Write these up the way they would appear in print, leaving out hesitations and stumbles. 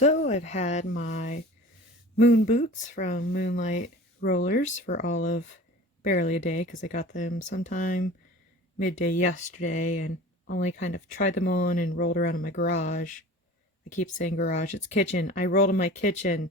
So I've had my moon boots from Moonlight rollers for all of barely a day because I got them sometime midday yesterday and only kind of tried them on and rolled around in my garage. I keep saying garage, it's kitchen. I rolled in my kitchen.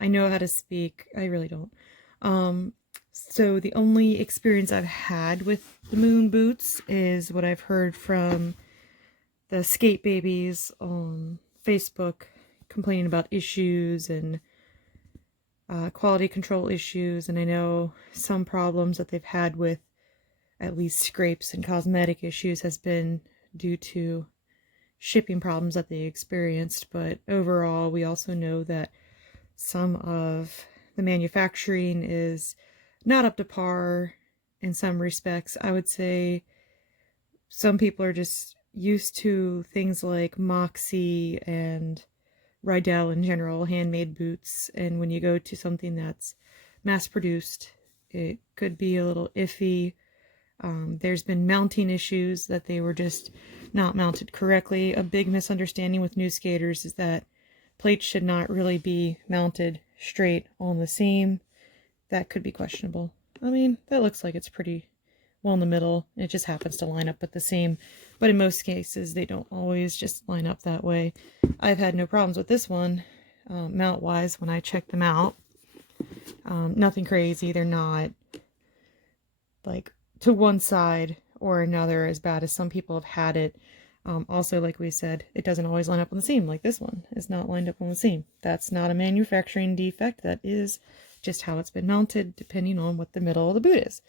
I know how to speak. I really don't. So the only experience I've had with the moon boots is what I've heard from the skate babies on Facebook complaining about issues and quality control issues, and I know some problems that they've had with at least scrapes and cosmetic issues has been due to shipping problems that they experienced, but overall we also know that some of the manufacturing is not up to par in some respects. I would say some people are just used to things like Moxie and Rydell in general, handmade boots, and when you go to something that's mass-produced, it could be a little iffy. There's been mounting issues that they were just not mounted correctly. A big misunderstanding with new skaters is that plates should not really be mounted straight on the seam. That could be questionable. I mean, that looks like it's pretty well in the middle. It just happens to line up with the seam. But in most cases, they don't always just line up that way. I've had no problems with this one, mount-wise, when I check them out. Nothing crazy. They're not, like, to one side or another as bad as some people have had it. Also, like we said, it doesn't always line up on the seam, like this one is not lined up on the seam. That's not a manufacturing defect. That is just how it's been mounted, depending on what the middle of the boot is.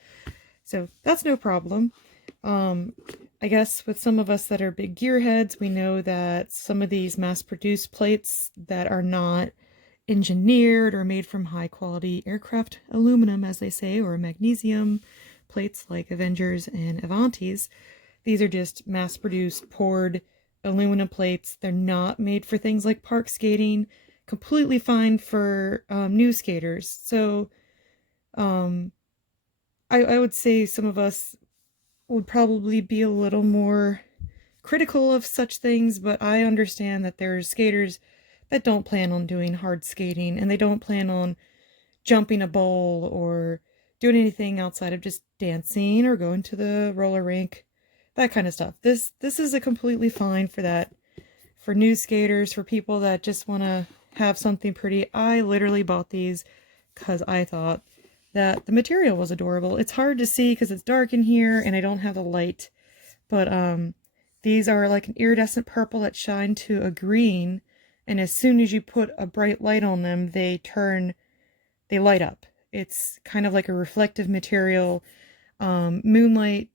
So that's no problem. I guess with some of us that are big gearheads, we know that some of these mass-produced plates that are not engineered or made from high-quality aircraft aluminum, as they say, or magnesium plates like Avengers and Avantis, these are just mass-produced, poured aluminum plates. They're not made for things like park skating, completely fine for new skaters. So I would say some of us would probably be a little more critical of such things, but I understand that there's skaters that don't plan on doing hard skating and they don't plan on jumping a bowl or doing anything outside of just dancing or going to the roller rink, that kind of stuff. This is a completely fine for that, for new skaters, for people that just want to have something pretty. I literally bought these because I thought that the material was adorable. It's hard to see because it's dark in here and I don't have the light, but these are like an iridescent purple that shine to a green, and as soon as you put a bright light on them, they light up. It's kind of like a reflective material. Moonlight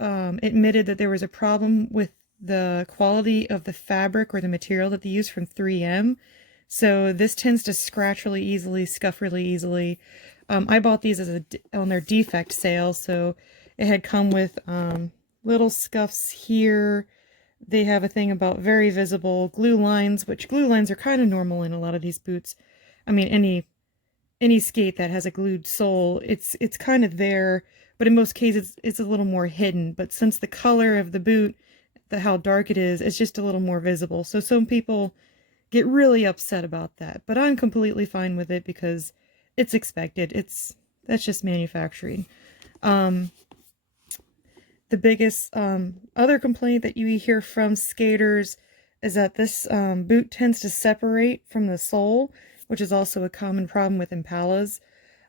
admitted that there was a problem with the quality of the fabric or the material that they use from 3M. So this tends to scratch really easily, scuff really easily. I bought these on their defect sale, so it had come with little scuffs here. They have a thing about very visible glue lines, which glue lines are kind of normal in a lot of these boots. I mean, any skate that has a glued sole, it's kind of there, but in most cases it's a little more hidden. But since the color of the boot, how dark it is, it's just a little more visible. So some people get really upset about that, but I'm completely fine with it because it's expected. That's just manufacturing. The biggest other complaint that you hear from skaters is that this boot tends to separate from the sole, which is also a common problem with Impalas.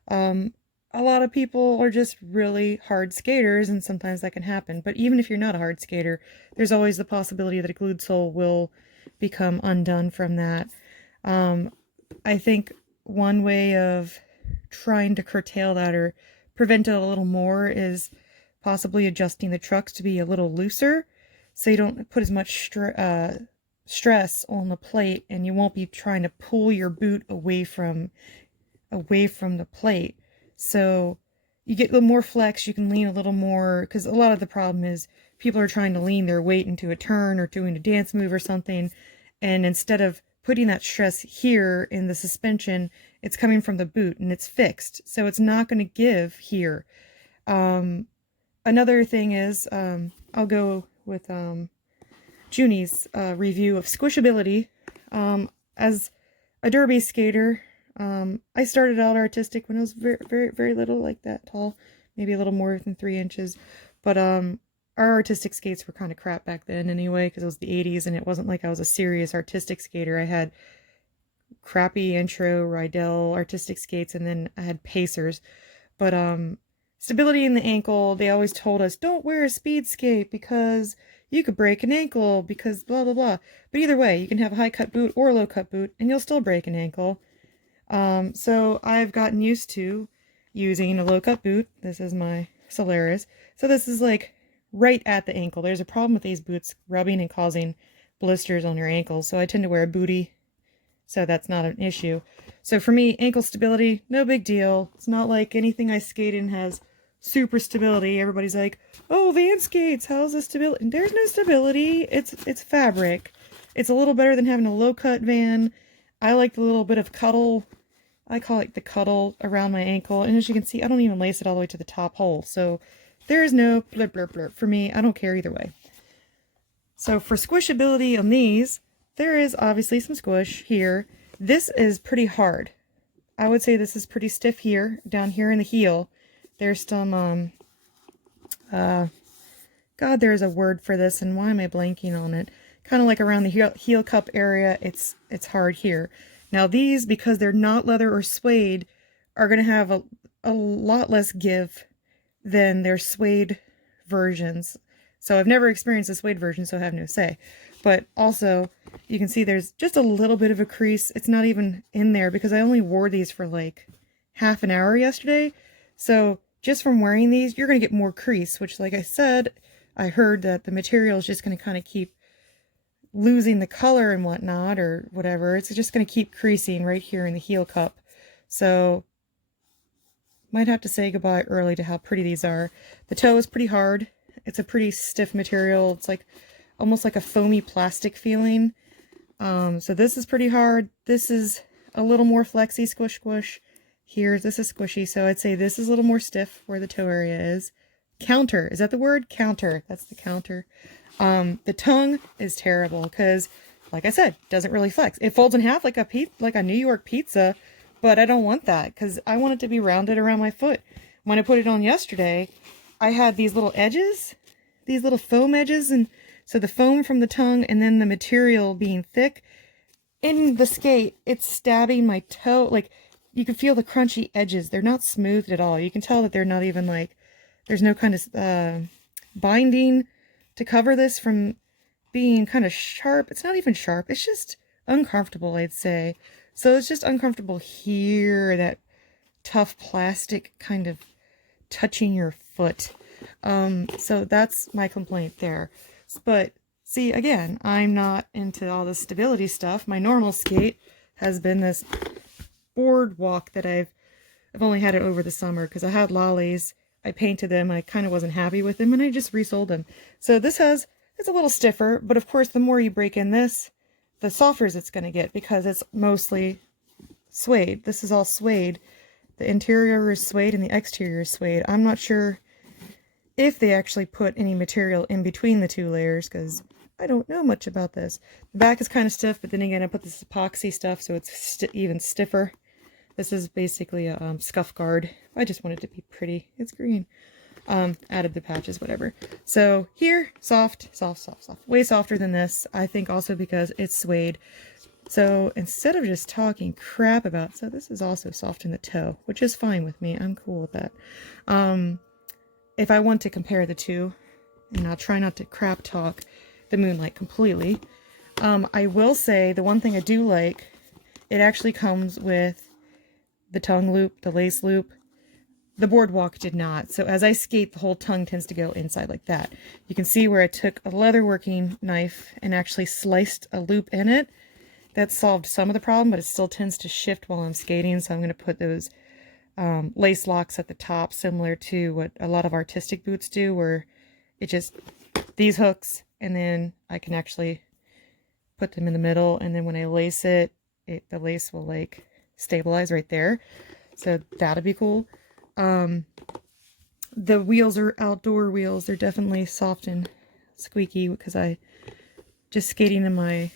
A lot of people are just really hard skaters, and sometimes that can happen. But even if you're not a hard skater, there's always the possibility that a glued sole will become undone from that. I think one way of trying to curtail that or prevent it a little more is possibly adjusting the trucks to be a little looser, so you don't put as much stress on the plate, and you won't be trying to pull your boot away from the plate. So you get a little more flex, you can lean a little more, because a lot of the problem is people are trying to lean their weight into a turn or doing a dance move or something, and instead of putting that stress here in the suspension, it's coming from the boot and it's fixed, so it's not going to give here. Another thing is, I'll go with Junie's review of Squishability. as a derby skater, I started out artistic when I was very, very, very little, like that tall, maybe a little more than 3 inches. But our artistic skates were kind of crap back then anyway, because it was the 80s, and it wasn't like I was a serious artistic skater. I had crappy intro Rydell artistic skates, and then I had Pacers. But stability in the ankle, they always told us, don't wear a speed skate because you could break an ankle because blah blah blah. But either way, you can have a high cut boot or a low cut boot and you'll still break an ankle. So I've gotten used to using a low cut boot. This is my Solaris. So this is like right at the ankle. There's a problem with these boots rubbing and causing blisters on your ankles. So I tend to wear a bootie, so that's not an issue. So for me, ankle stability, no big deal. It's not like anything I skate in has super stability. Everybody's like, oh, Van skates, how's the stability? There's no stability. It's fabric. It's a little better than having a low-cut Van. I like the little bit of cuddle. I call it the cuddle around my ankle. And as you can see, I don't even lace it all the way to the top hole. So there is no blip, blip, blip. For me, I don't care either way. So for squishability on these, there is obviously some squish here. This is pretty hard. I would say this is pretty stiff here, down here in the heel. There's some, God, there's a word for this, and why am I blanking on it? Kind of like around the heel cup area, it's hard here. Now these, because they're not leather or suede, are going to have a lot less give than their suede versions. So I've never experienced a suede version, so I have no say. But also, you can see there's just a little bit of a crease. It's not even in there because I only wore these for like half an hour yesterday. So just from wearing these, you're going to get more crease, which, like I said, I heard that the material is just going to kind of keep losing the color and whatnot or whatever. It's just going to keep creasing right here in the heel cup. So might have to say goodbye early to how pretty these are. The toe is pretty hard. It's a pretty stiff material. It's like almost like a foamy plastic feeling. So this is pretty hard. This is a little more flexy, squish, squish. Here, this is squishy. So I'd say this is a little more stiff where the toe area is. Counter. Is that the word? Counter. That's the counter. The tongue is terrible because, like I said, doesn't really flex. It folds in half like a New York pizza, but I don't want that because I want it to be rounded around my foot. When I put it on yesterday, I had these little edges, these little foam edges, and so the foam from the tongue and then the material being thick in the skate, it's stabbing my toe. Like, you can feel the crunchy edges. They're not smoothed at all. You can tell that they're not even like, there's no kind of binding to cover this from being kind of sharp. It's not even sharp. It's just uncomfortable, I'd say. So it's just uncomfortable here, that tough plastic kind of touching your foot. So that's my complaint there. But see, again, I'm not into all the stability stuff. My normal skate has been this boardwalk that I've only had it over the summer because I had lollies. I painted them. I kind of wasn't happy with them and I just resold them. So this it's a little stiffer, but of course the more you break in this, the softer it's going to get because it's mostly suede. This is all suede. The interior is suede and the exterior is suede. I'm not sure if they actually put any material in between the two layers because I don't know much about this. The back is kind of stiff, but then again I put this epoxy stuff so it's even stiffer. This is basically a scuff guard. I just wanted it to be pretty. It's green. Added the patches, whatever. So here, soft, soft, soft, soft. Way softer than this. I think also because it's suede. So instead of just talking crap about, so this is also soft in the toe, which is fine with me. I'm cool with that. If I want to compare the two, and I'll try not to crap talk the Moonlight completely, I will say the one thing I do like, it actually comes with the tongue loop, the lace loop. The boardwalk did not. So as I skate, the whole tongue tends to go inside like that. You can see where I took a leatherworking knife and actually sliced a loop in it. That solved some of the problem, but it still tends to shift while I'm skating. So I'm going to put those lace locks at the top, similar to what a lot of artistic boots do, where it just, these hooks, and then I can actually put them in the middle. And then when I lace it, the lace will like stabilize right there. So that'll be cool. The wheels are outdoor wheels. They're definitely soft and squeaky because I just skating in my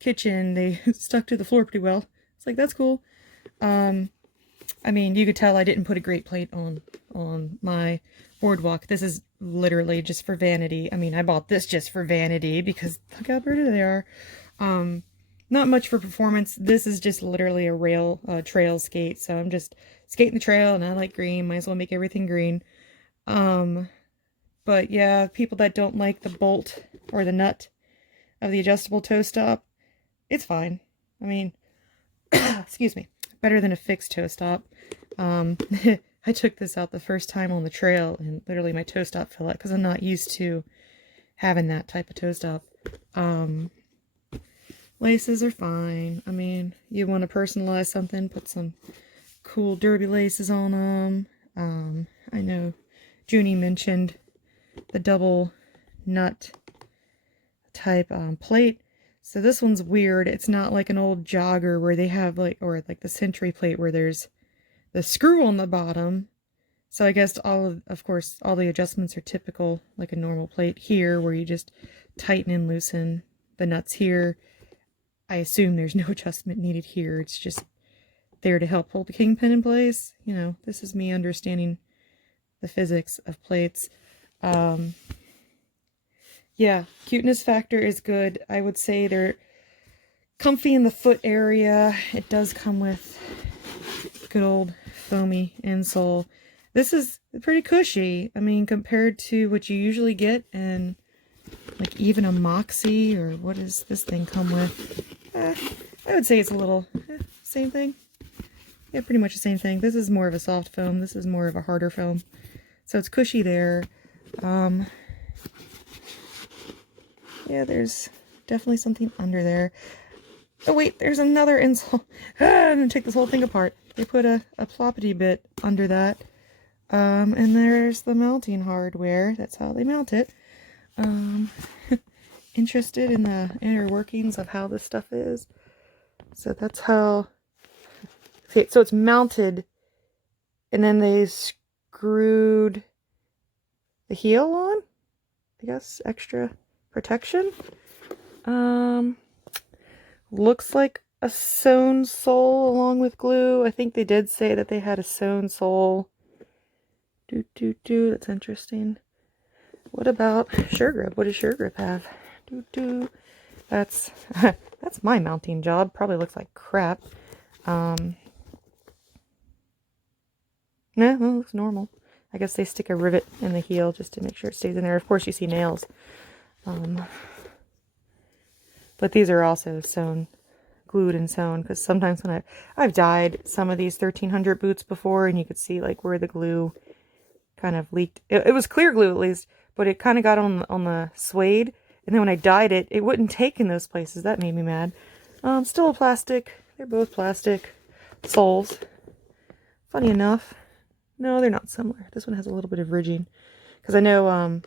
kitchen, they stuck to the floor pretty well. It's like, that's cool. I mean, you could tell I didn't put a great plate on my boardwalk. This is literally just for vanity. I mean, I bought this just for vanity because look how pretty they are. Not much for performance. This is just literally a trail skate. So I'm just skating the trail and I like green. Might as well make everything green. But yeah, people that don't like the bolt or the nut of the adjustable toe stop, it's fine. I mean, excuse me, better than a fixed toe stop. I took this out the first time on the trail and literally my toe stop fell out because I'm not used to having that type of toe stop. Laces are fine. I mean, you want to personalize something, put some cool derby laces on them. I know Junie mentioned the double nut type plate. So this one's weird. It's not like an old jogger where they have or like the Century plate where there's the screw on the bottom. So I guess of course, all the adjustments are typical like a normal plate here where you just tighten and loosen the nuts here. I assume there's no adjustment needed here. It's just there to help hold the kingpin in place. You know, this is me understanding the physics of plates. Yeah, cuteness factor is good. I would say they're comfy in the foot area. It does come with good old foamy insole. This is pretty cushy. I mean, compared to what you usually get in like even a Moxie, or what does this thing come with? I would say it's a little same thing. Yeah, pretty much the same thing. This is more of a soft foam. This is more of a harder foam. So it's cushy there. Yeah, there's definitely something under there. Oh wait, there's another insole. I'm gonna take this whole thing apart. They put a ploppity bit under that. And there's the mounting hardware. That's how they mount it. Interested in the inner workings of how this stuff is. So that's how, see, so it's mounted and then they screwed the heel on, I guess, extra protection. Looks like a sewn sole along with glue. I think they did say that they had a sewn sole. That's interesting. What about SureGrip? What does SureGrip have? That's that's my mounting job. Probably looks like crap. No, it looks normal. I guess they stick a rivet in the heel just to make sure it stays in there. Of course, you see nails. But these are also sewn, glued and sewn, because sometimes when I've dyed some of these 1300 boots before, and you could see like where the glue kind of leaked. It was clear glue at least, but it kind of got on the suede. And then when I dyed it, it wouldn't take in those places. That made me mad. Still a plastic. They're both plastic soles. Funny enough. No, they're not similar. This one has a little bit of ridging. Because I know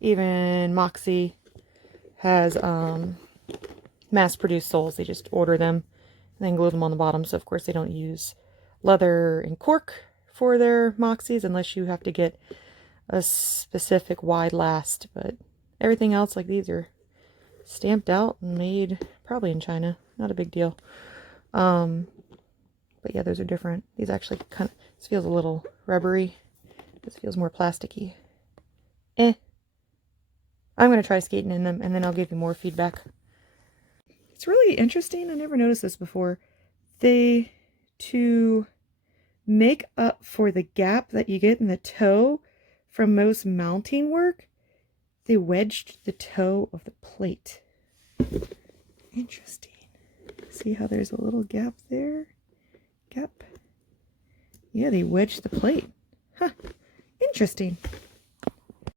even Moxie has mass-produced soles. They just order them and then glue them on the bottom. So, of course, they don't use leather and cork for their Moxies unless you have to get a specific wide last. But everything else, like these, are stamped out and made probably in China. Not a big deal. But yeah, those are different. These actually this feels a little rubbery. This feels more plasticky. I'm going to try skating in them and then I'll give you more feedback. It's really interesting. I never noticed this before. To make up for the gap that you get in the toe from most mounting work, they wedged the toe of the plate. Interesting. See how there's a little gap there? Gap. Yeah, they wedged the plate. Huh. Interesting.